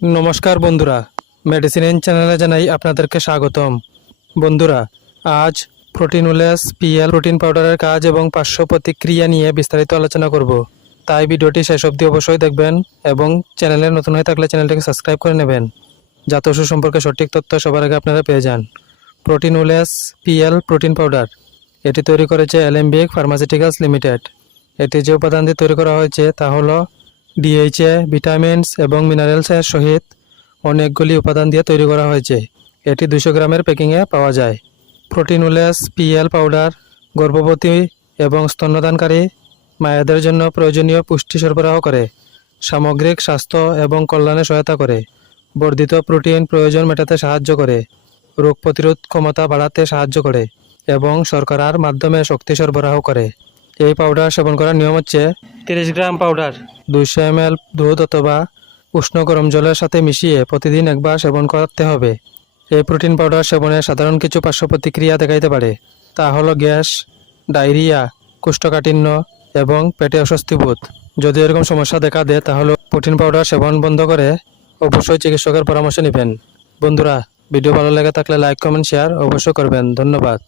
নমস্কার বন্ধুরা। মেডিসিন চ্যানেলে জানাই আপনাদেরকে স্বাগতম। বন্ধুরা, আজ প্রোটিনুলেস পিএল প্রোটিন পাউডারের কাজ এবং পার্শ্ব প্রতিক্রিয়া নিয়ে বিস্তারিত আলোচনা করব। তাই ভিডিওটি শেষ অবধি অবশ্যই দেখবেন এবং চ্যানেলে নতুন হয়ে থাকলে চ্যানেলটিকে সাবস্ক্রাইব করে নেবেন। যাতে ওষুধ সম্পর্কে সঠিক তথ্য সবার আগে আপনারা পেয়ে যান। প্রোটিনুলেস পিএল প্রোটিন পাউডার এটি তৈরি করেছে অ্যালেম্বিক ফার্মাসিউটিক্যালস লিমিটেড এটি যে উপাদান দিয়ে তৈরি করা হয়েছে তা হলো ডিএইচএ ভিটামিনস এবং মিনারেলসের সহিত অনেকগুলি উপাদান দিয়ে তৈরি করা হয়েছে। এটি দুশো গ্রামের প্যাকিংয়ে পাওয়া যায়। প্রোটিনুলেস পিএল পাউডার গর্ভবতী এবং স্তন্যদানকারী মায়েদের জন্য প্রয়োজনীয় পুষ্টি সরবরাহ করে। সামগ্রিক স্বাস্থ্য এবং কল্যাণে সহায়তা করে। বর্ধিত প্রোটিন প্রয়োজন মেটাতে সাহায্য করে। রোগ প্রতিরোধ ক্ষমতা বাড়াতে সাহায্য করে এবং শর্করার মাধ্যমে শক্তি সরবরাহ করে। এই পাউডার সেবন করার নিয়ম হচ্ছে তিরিশ গ্রাম পাউডার দুইশো এম এল দুধ অথবা উষ্ণ গরম জলের সাথে মিশিয়ে প্রতিদিন একবার সেবন করতে হবে। এই প্রোটিন পাউডার সেবনে সাধারণ কিছু পার্শ্ব প্রতিক্রিয়া দেখাইতে পারে। তা হলো গ্যাস, ডায়রিয়া, কোষ্ঠকাঠিন্য এবং পেটে অস্বস্তি বোধ। যদি এরকম সমস্যা দেখা দেয়, তাহলে প্রোটিন পাউডার সেবন বন্ধ করে অবশ্যই চিকিৎসকের পরামর্শ নেবেন। বন্ধুরা, ভিডিও ভালো লেগে থাকলে লাইক কমেন্ট শেয়ার অবশ্যই করবেন। ধন্যবাদ।